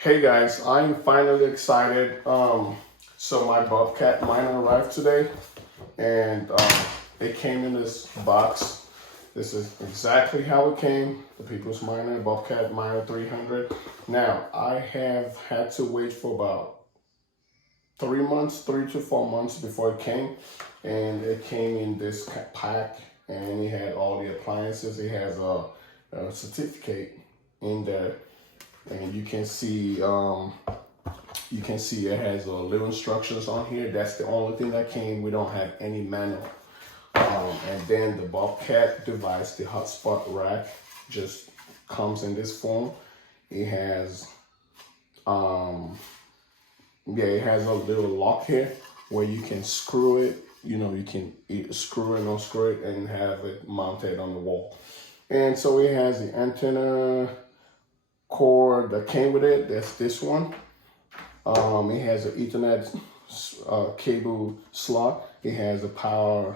Hey guys, I'm finally excited. So my Bobcat Miner arrived today, and it came in this box. This is exactly how it came. The People's Miner, Bobcat Miner 300. Now, I have had to wait for about 3 months, 3 to 4 months before it came. And it came in this pack, and it had all the appliances. It has a certificate in there. And you can see it has little instructions on here. That's the only thing that came. We don't have any manual. And then the Bobcat device, the Hotspot rack, just comes in this form. It has it has a little lock here where you can screw it. You can screw it and unscrew it and have it mounted on the wall. And so it has the antenna cord that came with it. That's this one. It has an Ethernet cable slot. It has a power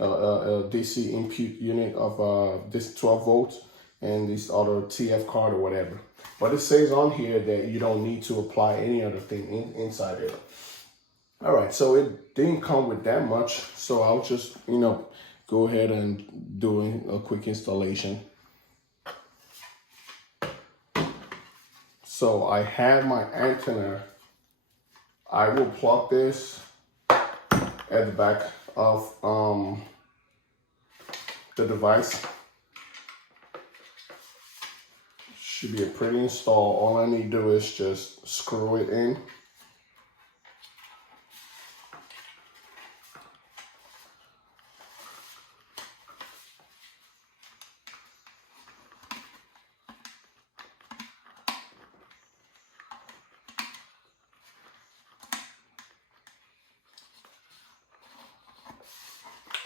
a DC input unit of this 12 volts and this other TF card or whatever. But it says on here that you don't need to apply any other thing inside it. All right, so it didn't come with that much, so I'll just go ahead and do a quick installation. So I have my antenna. I will plug this at the back of the device. Should be a pretty install. All I need to do is just screw it in.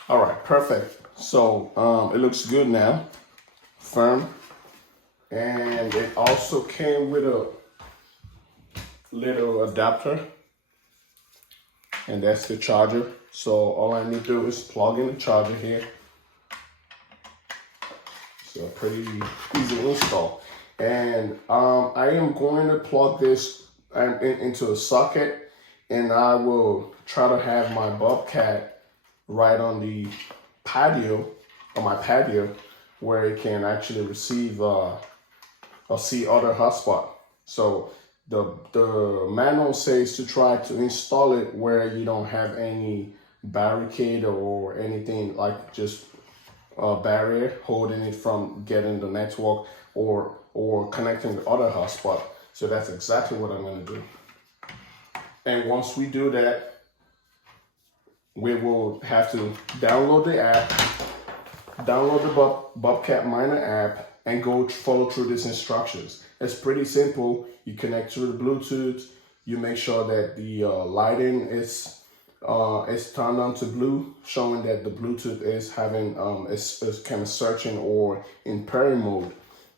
All right, perfect. So it looks good now, firm. And it also came with a little adapter, and that's the charger. So all I need to do is plug in the charger here. So pretty easy install. And I am going to plug this into a socket, and I will try to have my Bobcat right on the patio, on my patio, where it can actually receive or see other hotspot. So the manual says to try to install it where you don't have any barricade or anything, like just a barrier holding it from getting the network or connecting the other hotspot. So that's exactly what I'm going to do. And once we do that, we will have to download the app, download the Bobcat Miner app, and go follow through these instructions. It's pretty simple. You connect to the Bluetooth. You make sure that the lighting is turned on to blue, showing that the Bluetooth is having is kind of searching or in pairing mode.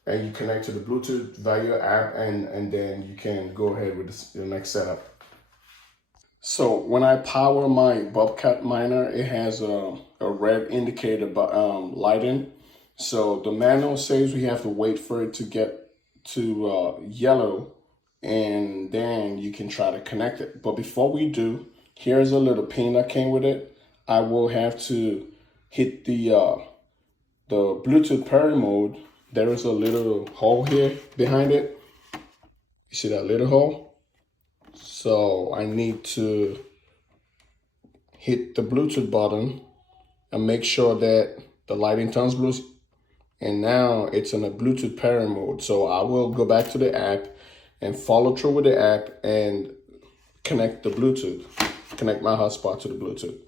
And you connect to the Bluetooth via your app, and then you can go ahead with the next setup. So when I power my Bobcat Miner, it has a red indicator lighting. So the manual says we have to wait for it to get to yellow, and then you can try to connect it. But before we do, here's a little pin that came with it. I will have to hit the Bluetooth pairing mode. There is a little hole here behind it. You see that little hole? So I need to hit the Bluetooth button and make sure that the lighting turns blue. And now it's in a Bluetooth pairing mode. So I will go back to the app and follow through with the app and connect the Bluetooth, connect my hotspot to the Bluetooth.